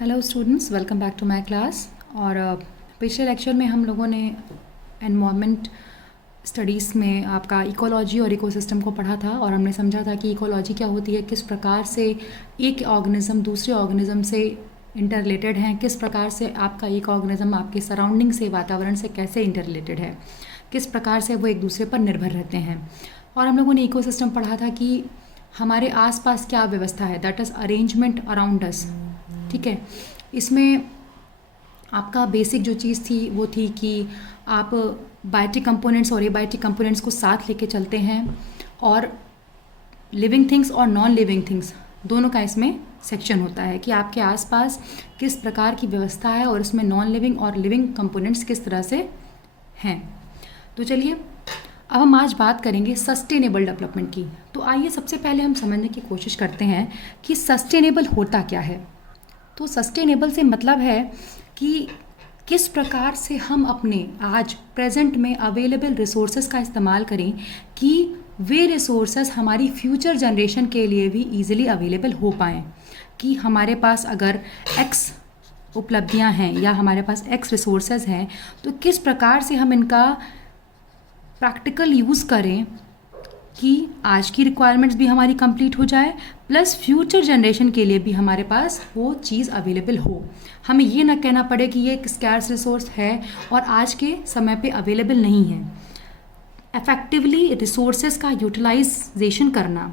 Hello students, welcome back to my class. और पिछले lecture में हम लोगों ने एनवायरनमेंट स्टडीज़ में आपका इकोलॉजी और इकोसिस्टम को पढ़ा था और हमने समझा था कि इकोलॉजी क्या होती है, किस प्रकार से एक ऑर्गेनिज्म दूसरे ऑर्गेनिज्म से इंटर रिलेटेड हैं, किस प्रकार से आपका एक ऑर्गेनिज्म आपके सराउंडिंग से, वातावरण से कैसे इंटर रिलेटेड है, किस प्रकार से वो एक दूसरे पर निर्भर रहते हैं। और हम लोगों ने इकोसिस्टम पढ़ा था कि हमारे आसपास क्या व्यवस्था है, that is arrangement around us. ठीक है, इसमें आपका बेसिक जो चीज़ थी वो थी कि आप बायोटिक कंपोनेंट्स और एबायोटिक कंपोनेंट्स को साथ लेके चलते हैं और लिविंग थिंग्स और नॉन लिविंग थिंग्स दोनों का इसमें सेक्शन होता है कि आपके आसपास किस प्रकार की व्यवस्था है और इसमें नॉन लिविंग और लिविंग कंपोनेंट्स किस तरह से हैं। तो चलिए अब हम आज बात करेंगे सस्टेनेबल डेवलपमेंट की। तो आइए सबसे पहले हम समझने की कोशिश करते हैं कि सस्टेनेबल होता क्या है। तो सस्टेनेबल से मतलब है कि किस प्रकार से हम अपने आज प्रेजेंट में अवेलेबल रिसोर्सेज का इस्तेमाल करें कि वे रिसोर्सेज हमारी फ्यूचर जनरेशन के लिए भी ईजिली अवेलेबल हो पाएँ। कि हमारे पास अगर एक्स उपलब्धियां हैं या हमारे पास एक्स रिसोर्सेज हैं तो किस प्रकार से हम इनका प्रैक्टिकल यूज़ करें कि आज की रिक्वायरमेंट्स भी हमारी कंप्लीट हो जाए, प्लस फ्यूचर जनरेशन के लिए भी हमारे पास वो चीज़ अवेलेबल हो। हमें ये ना कहना पड़े कि ये एक स्कैर्स रिसोर्स है और आज के समय पे अवेलेबल नहीं है। इफ़ेक्टिवली रिसोर्सेज का यूटिलाइजेशन करना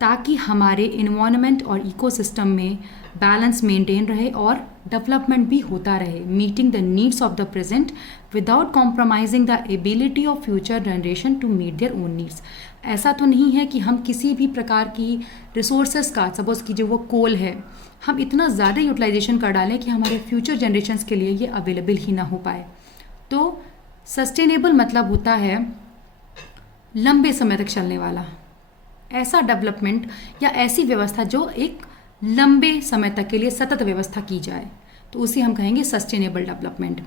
ताकि हमारे इन्वायरमेंट और इकोसिस्टम में बैलेंस मेंटेन रहे और डेवलपमेंट भी होता रहे, meeting the needs of the present without compromising the ability of future generation to meet their own needs. ऐसा तो नहीं है कि हम किसी भी प्रकार की रिसोर्सेज का, सपोज कीजिए वो कोल है, हम इतना ज़्यादा यूटिलाइजेशन कर डालें कि हमारे फ्यूचर जनरेशन्स के लिए ये अवेलेबल ही ना हो पाए। तो सस्टेनेबल मतलब होता है लंबे समय तक चलने वाला ऐसा डेवलपमेंट या ऐसी व्यवस्था जो एक लंबे समय तक के लिए सतत व्यवस्था की जाए, तो उसे हम कहेंगे सस्टेनेबल डेवलपमेंट।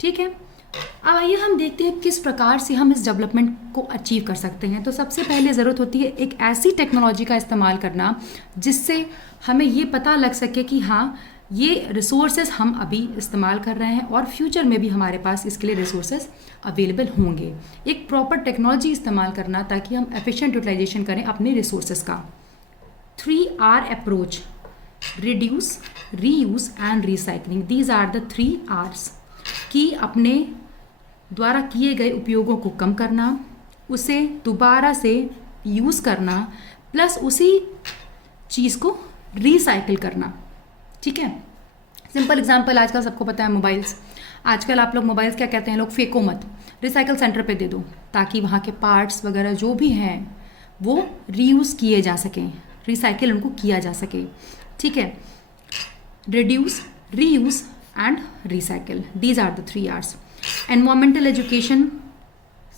ठीक है, अब आइए हम देखते हैं किस प्रकार से हम इस डेवलपमेंट को अचीव कर सकते हैं। तो सबसे पहले ज़रूरत होती है एक ऐसी टेक्नोलॉजी का इस्तेमाल करना जिससे हमें ये पता लग सके कि हाँ, ये रिसोर्सेज हम अभी इस्तेमाल कर रहे हैं और फ्यूचर में भी हमारे पास इसके लिए रिसोर्सेज अवेलेबल होंगे। एक प्रॉपर टेक्नोलॉजी इस्तेमाल करना ताकि हम एफिशिएंट यूटिलाइजेशन करें अपने रिसोर्सेज का। 3R approach, reduce, reuse and recycling, these are the 3Rs। कि अपने द्वारा किए गए उपयोगों को कम करना, उसे दोबारा से यूज़ करना, प्लस उसी चीज़ को रिसाइकिल करना। ठीक है, सिंपल एग्जांपल आजकल सबको पता है मोबाइल्स। आजकल आप लोग मोबाइल्स क्या कहते हैं, लोग फेंको मत, रिसाइकल सेंटर पे दे दो ताकि वहाँ के पार्ट्स वगैरह जो भी हैं वो रीयूज़ किए जा सकें, रिसाइकिल उनको किया जा सके। ठीक है, reduce, reuse and recycle, these are the 3Rs। Environmental education,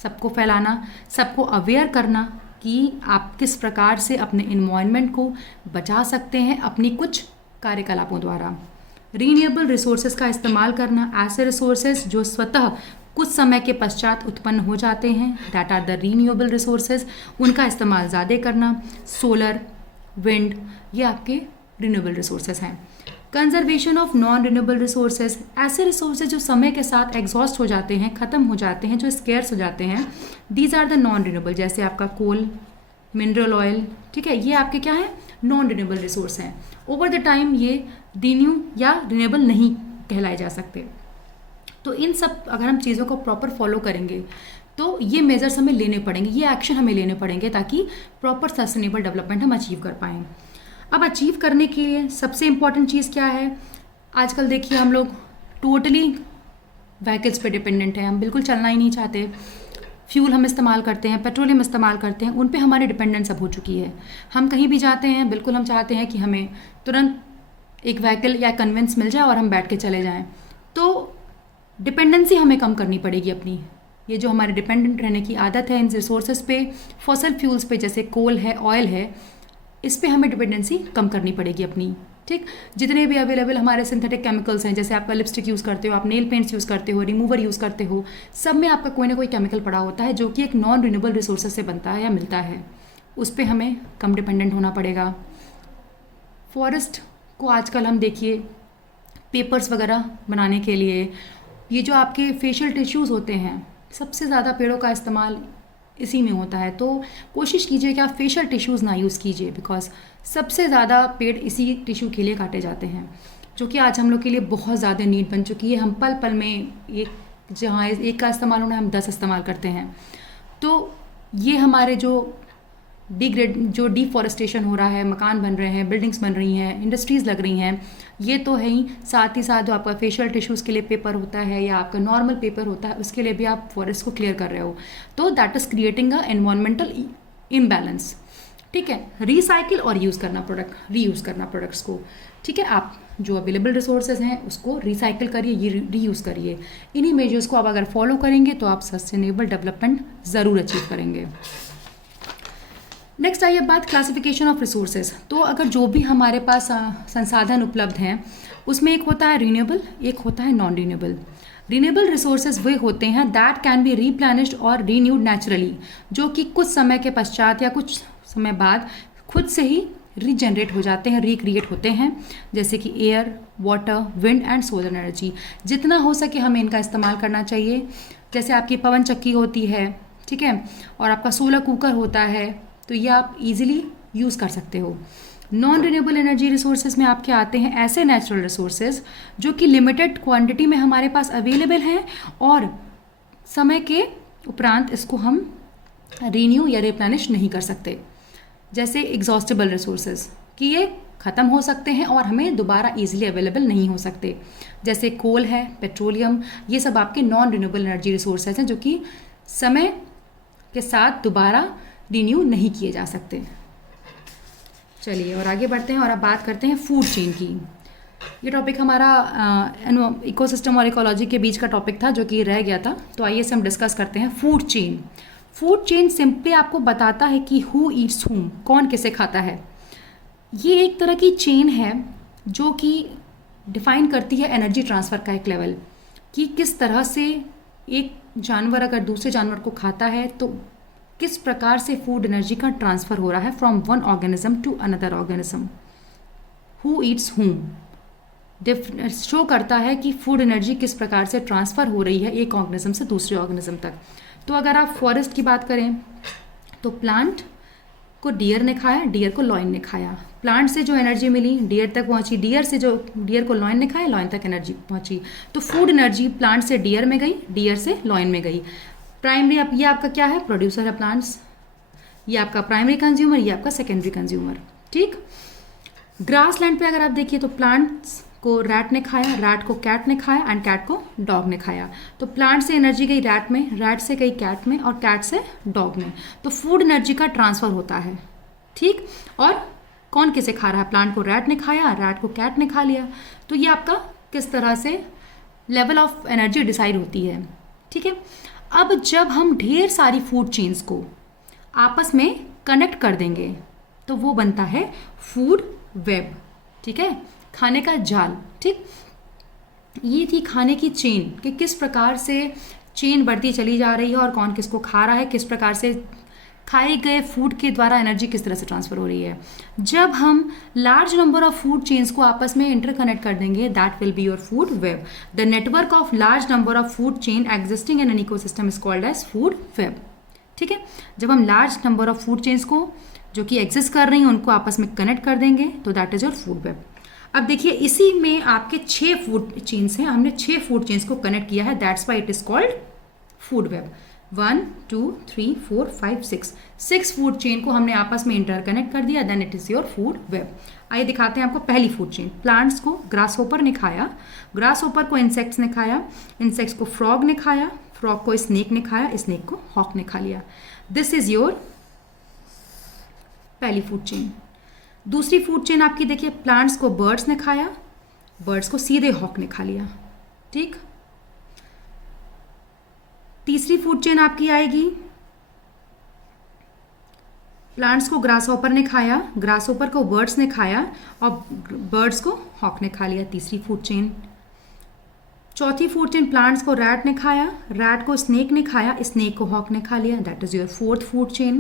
सबको फैलाना, सबको अवेयर करना कि आप किस प्रकार से अपने इन्वायरमेंट को बचा सकते हैं अपनी कुछ कार्यकलापों द्वारा। रीन्यूएबल रिसोर्सेज का इस्तेमाल करना, ऐसे रिसोर्सेज जो स्वतः कुछ समय के पश्चात उत्पन्न हो जाते हैं, that are the renewable resources, उनका इस्तेमाल ज़्यादा करना। सोलर, विंड, ये आपके रिन्यूएबल रिसोर्सेज हैं। Conservation of non renewable resources, ऐसे रिसोर्सेज जो समय के साथ एग्जॉस्ट हो जाते हैं, ख़त्म हो जाते हैं, जो स्केर्स हो जाते हैं, these are the non renewable. जैसे आपका कोल, मिनरल ऑयल, ठीक है, ये आपके क्या है, नॉन रिन्यूएबल रिसोर्स हैं। ओवर द टाइम ये रिन्यू या रिन्यूएबल नहीं कहलाए जा सकते। तो इन सब अगर हम चीज़ों को प्रॉपर फॉलो करेंगे तो ये मेजर्स हमें लेने पड़ेंगे, ये एक्शन हमें लेने पड़ेंगे ताकि प्रॉपर सस्टेनेबल डेवलपमेंट हम अचीव कर पाएँ। अब अचीव करने के लिए सबसे इम्पॉर्टेंट चीज़ क्या है, आजकल देखिए हम लोग टोटली व्हीकल्स पे डिपेंडेंट हैं, हम बिल्कुल चलना ही नहीं चाहते। फ्यूल हम इस्तेमाल करते हैं, पेट्रोलियम इस्तेमाल करते हैं, उन पे हमारी डिपेंडेंस अब हो चुकी है। हम कहीं भी जाते हैं बिल्कुल हम चाहते हैं कि हमें तुरंत एक व्हीकल या कन्वेंस मिल जाए और हम बैठ के चले जाएं। तो डिपेंडेंसी हमें कम करनी पड़ेगी अपनी। ये जो हमारे डिपेंडेंट रहने की आदत है इन रिसोर्सेज पे, फॉसल फ्यूल्स पे जैसे कोल है, ऑयल है, इस पे हमें डिपेंडेंसी कम करनी पड़ेगी अपनी। ठीक, जितने भी अवेलेबल हमारे सिंथेटिक केमिकल्स हैं, जैसे आपका लिपस्टिक यूज़ करते हो, आप नेल पेंट्स यूज़ करते हो, रिमूवर यूज़ करते हो, सब में आपका कोई ना कोई केमिकल पड़ा होता है जो कि एक नॉन रिन्यूएबल रिसोर्सेज से बनता है या मिलता है। उस पर हमें कम डिपेंडेंट होना पड़ेगा। फॉरेस्ट को आजकल हम देखिए पेपर्स वगैरह बनाने के लिए। ये जो आपके फेशियल टिश्यूज़ होते हैं, सबसे ज़्यादा पेड़ों का इस्तेमाल इसी में होता है। तो कोशिश कीजिए कि आप फेशियल टिश्यूज़ ना यूज़ कीजिए, बिकॉज सबसे ज़्यादा पेड़ इसी टिश्यू के लिए काटे जाते हैं, जो कि आज हम लोग के लिए बहुत ज़्यादा नीड बन चुकी है। हम पल पल में एक, जहाँ एक का इस्तेमाल होना है हम 10 इस्तेमाल करते हैं। तो ये हमारे जो डिफॉरेस्टेशन हो रहा है, मकान बन रहे हैं, बिल्डिंग्स बन रही हैं, इंडस्ट्रीज़ लग रही हैं, ये तो है ही। साथ ही साथ जो आपका फेशियल टिश्यूज़ के लिए पेपर होता है या आपका नॉर्मल पेपर होता है, उसके लिए भी आप फॉरेस्ट को क्लियर कर रहे हो। तो that is creating a environmental imbalance. ठीक है, रिसाइकिल और यूज़ करना रीयूज़ करना प्रोडक्ट्स को। ठीक है, आप जो अवेलेबल रिसोर्सेज हैं उसको रिसाइकिल करिए, रीयूज़ करिए। इन्हीं मेजर्स को आप अगर फॉलो करेंगे तो आप सस्टेनेबल डेवलपमेंट ज़रूर अचीव करेंगे। नेक्स्ट आइए बात क्लासिफिकेशन ऑफ रिसोर्सेज। तो अगर जो भी हमारे पास संसाधन उपलब्ध हैं, उसमें एक होता है रीन्यूएबल, एक होता है नॉन रीन्यूएबल। रीन्यूएबल रिसोर्सेज वे होते हैं दैट कैन बी रीप्लेनिश्ड और रीन्यूड नेचुरली, जो कि कुछ समय के पश्चात या कुछ समय बाद खुद से ही रीजनरेट हो जाते हैं, रिक्रिएट होते हैं, जैसे कि air, water, wind and solar energy. जितना हो सके हमें इनका इस्तेमाल करना चाहिए। जैसे आपकी पवन चक्की होती है, ठीक है, और आपका सोलर कुकर होता है, तो ये आप इजीली यूज़ कर सकते हो। नॉन रिन्यूएबल एनर्जी रिसोर्सेज में आपके आते हैं ऐसे नेचुरल रिसोर्सेज जो कि लिमिटेड क्वांटिटी में हमारे पास अवेलेबल हैं और समय के उपरांत इसको हम रीन्यू या रिप्लेनिश नहीं कर सकते। जैसे एग्जॉस्टेबल रिसोर्सेज कि ये ख़त्म हो सकते हैं और हमें दोबारा इजीली अवेलेबल नहीं हो सकते। जैसे कोल है, पेट्रोलियम, ये सब आपके नॉन रिन्यूएबल एनर्जी रिसोर्सेज हैं जो कि समय के साथ दोबारा रिन्यू नहीं किए जा सकते। चलिए और आगे बढ़ते हैं और अब बात करते हैं फूड चेन की। ये टॉपिक हमारा इकोसिस्टम और इकोलॉजी के बीच का टॉपिक था जो कि रह गया था। तो आइए से हम डिस्कस करते हैं food chain. Food chain simply आपको बताता है कि हु ईट्स हुम, कौन किसे खाता है। ये एक तरह की चेन है जो कि डिफाइन करती है एनर्जी ट्रांसफ़र का एक लेवल, कि किस तरह से एक जानवर अगर दूसरे जानवर को खाता है तो किस प्रकार से फूड एनर्जी का ट्रांसफ़र हो रहा है from one organism to another organism. Who eats whom show करता है कि फूड एनर्जी किस प्रकार से ट्रांसफ़र हो रही है एक ऑर्गेनिज्म से दूसरे ऑर्गेनिज्म तक। तो अगर आप फॉरेस्ट की बात करें तो प्लांट को डियर ने खाया, डियर को लॉयन ने खाया। प्लांट से जो एनर्जी मिली डियर तक पहुंची, डियर को लॉयन ने खाया, लॉयन तक एनर्जी पहुंची। तो फूड एनर्जी प्लांट से डियर में गई, डियर से लॉयन में गई। प्राइमरी ये आपका क्या है, प्रोड्यूसर है प्लांट्स, ये आपका प्राइमरी कंज्यूमर, ये आपका सेकेंडरी कंज्यूमर। ठीक, ग्रास लैंड पे अगर आप देखिए तो प्लांट्स को रैट ने खाया, रैट को कैट ने खाया एंड कैट को डॉग ने खाया। तो प्लांट से एनर्जी गई रैट में, रैट से गई कैट में और कैट से डॉग में। तो फूड एनर्जी का ट्रांसफ़र होता है। ठीक, और कौन किसे खा रहा है, प्लांट को रैट ने खाया, रैट को कैट ने खा लिया। तो ये आपका किस तरह से लेवल ऑफ एनर्जी डिसाइड होती है। ठीक है, अब जब हम ढेर सारी फूड चेन्स को आपस में कनेक्ट कर देंगे तो वो बनता है फूड वेब। ठीक है, खाने का जाल। ठीक, ये थी खाने की चेन कि किस प्रकार से चेन बढ़ती चली जा रही है और कौन किसको खा रहा है, किस प्रकार से खाए गए फूड के द्वारा एनर्जी किस तरह से ट्रांसफ़र हो रही है। जब हम large number of food chains को आपस में इंटरकनेक्ट कर देंगे, that will be your food web. The network of large number of food chain existing in an ecosystem is called as food web. ठीक है, जब हम large number of food chains को जो कि एग्जिस्ट कर रही हैं उनको आपस में कनेक्ट कर देंगे तो that is your food web. अब देखिए इसी में आपके 6 फूड चेन्स हैं, हमने 6 फूड चेन्स को कनेक्ट किया है, that's why it is called food web. 1 2 3 4 5 6 food chain को हमने आपस में इंटरकनेक्ट कर दिया, then it is your food web. आइए दिखाते हैं आपको पहली फूड चेन। प्लांट्स को ग्रास होपर ने खाया, ग्रास होपर को इंसेक्ट्स ने खाया, इंसेक्ट्स को फ्रॉग ने खाया, फ्रॉग को स्नेक ने खाया, स्नेक को हॉक ने खा लिया। दिस इज योर पहली फूड चेन। दूसरी फूड चेन आपकी देखिए, प्लांट्स को बर्ड्स ने खाया, बर्ड्स को सीधे हॉक ने खा लिया। ठीक, तीसरी फूड चेन आपकी आएगी, प्लांट्स को ग्रास हॉपर ने खाया, ग्रास हॉपर को बर्ड्स ने खाया और बर्ड्स को हॉक ने खा लिया, तीसरी फूड चेन। चौथी फूड चेन, प्लांट्स को रैट ने खाया, रैट को स्नेक ने खाया, स्नेक को हॉक ने खा लिया, that is your fourth food chain.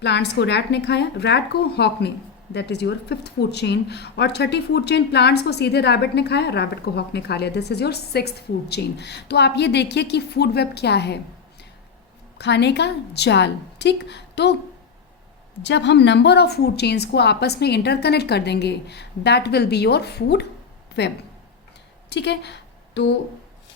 Plants को रैट ने खाया, रैट को हॉक ने, that is your 5th food chain. और 6ठी फूड चेन, प्लांट्स को सीधे रैबिट ने खाया, रैबिट को हॉक ने खा लिया, this is your 6th food chain. तो आप ये देखिए कि फूड वेब क्या है, खाने का जाल, ठीक। तो जब हम नंबर ऑफ फूड चेन्स को आपस में इंटरकनेक्ट कर देंगे, that will be your food web, ठीक है। तो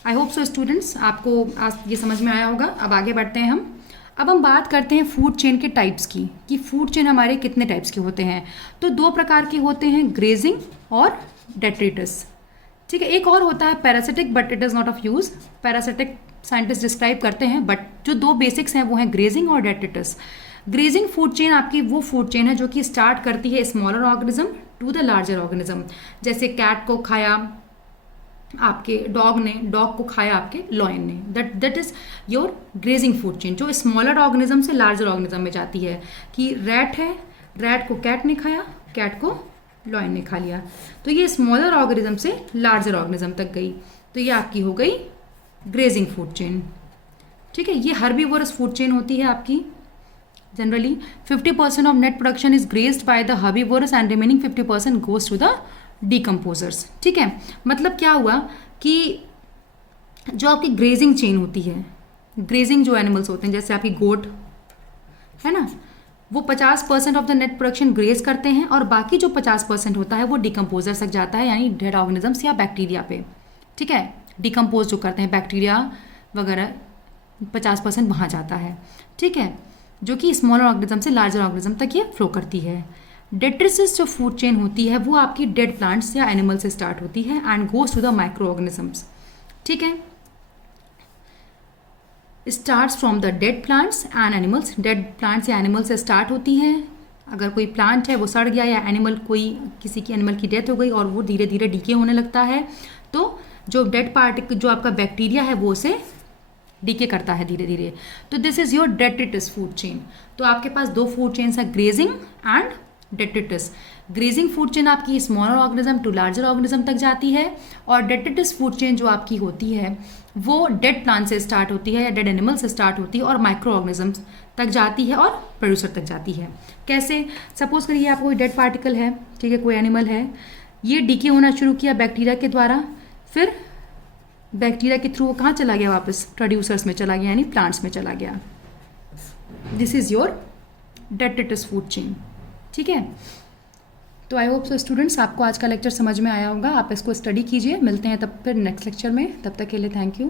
आई होप सो स्टूडेंट्स, आपको आज ये समझ में आया होगा। अब आगे बढ़ते हैं हम। अब हम बात करते हैं फूड चेन के टाइप्स की, कि फूड चेन हमारे कितने टाइप्स के होते हैं। तो 2 प्रकार के होते हैं, ग्रेजिंग और डेट्रिटस, ठीक है। एक और होता है parasitic, but it is not of use. Parasitic scientist describe करते हैं, बट जो 2 बेसिक्स हैं वो हैं ग्रेजिंग और डेट्रिटस। ग्रेजिंग फूड चेन आपकी वो फूड चेन है जो कि स्टार्ट करती है smaller organism to the larger organism. जैसे कैट को खाया आपके डॉग ने, डॉग को खाया आपके लॉयन ने, that is your grazing food chain, जो स्मॉलर ऑर्गेनिज्म से लार्जर ऑर्गेनिज्म में जाती है। कि रैट है, रैट को कैट ने खाया, कैट को लॉयन ने खा लिया, तो ये स्मॉलर ऑर्गेनिज्म से लार्जर ऑर्गेनिज्म तक गई, तो ये आपकी हो गई ग्रेजिंग फूड चेन, ठीक है। ये हर्बीवोरस फूड चेन होती है आपकी। Generally 50% of net production is grazed by the herbivores and remaining 50% goes to the decomposers, ठीक है। मतलब क्या हुआ कि जो आपकी ग्रेजिंग चेन होती है, ग्रेजिंग जो एनिमल्स होते हैं जैसे आपकी गोट है ना, वो 50% of the net production graze करते हैं, और बाकी जो 50% होता है वो डिकम्पोजर्स तक जाता है, यानी डेड ऑर्गेनिजम्स या बैक्टीरिया पे, ठीक है। डिकम्पोज जो करते हैं बैक्टीरिया वगैरह, 50% वहाँ जाता है, ठीक है, जो कि स्मॉलर ऑर्गेनिज्म से लार्जर ऑर्गेनिज्म तक ये फ्लो करती है। डेट्रिटिस जो फूड चेन होती है वो आपकी डेड प्लांट्स या एनिमल से स्टार्ट होती है and goes to the micro organisms, ठीक है। Starts from the dead plants and animals, dead plants या एनिमल से स्टार्ट होती है। अगर कोई प्लांट है वो सड़ गया, या एनिमल कोई किसी की एनिमल की डेथ हो गई और वो धीरे धीरे डीके होने लगता है, तो जो डेड पार्ट जो आपका बैक्टीरिया है वो उसे डीके करता है धीरे धीरे। तो this is your detritus food chain. तो आपके पास 2 फूड चेन्स है, grazing and detritus. Grazing food chain आपकी smaller organism to larger organism तक जाती है, और डेट्रिटिस फूड चेन जो आपकी होती है वो डेड प्लांट से स्टार्ट होती है या डेड एनिमल से स्टार्ट होती है और माइक्रो ऑर्गेनिजम्स तक जाती है और प्रोड्यूसर तक जाती है। कैसे? सपोज करिए आपको कोई डेड पार्टिकल है, ठीक है, कोई एनिमल है, ये डीके होना शुरू किया बैक्टीरिया के द्वारा, फिर बैक्टीरिया के थ्रू वो कहाँ चला गया, वापस प्रोड्यूसर्स में चला गया, यानी प्लांट्स में चला गया। This is your detritus food chain, ठीक है। तो आई होप सो स्टूडेंट्स, आपको आज का लेक्चर समझ में आया होगा। आप इसको स्टडी कीजिए, मिलते हैं तब फिर नेक्स्ट लेक्चर में, तब तक के लिए थैंक यू।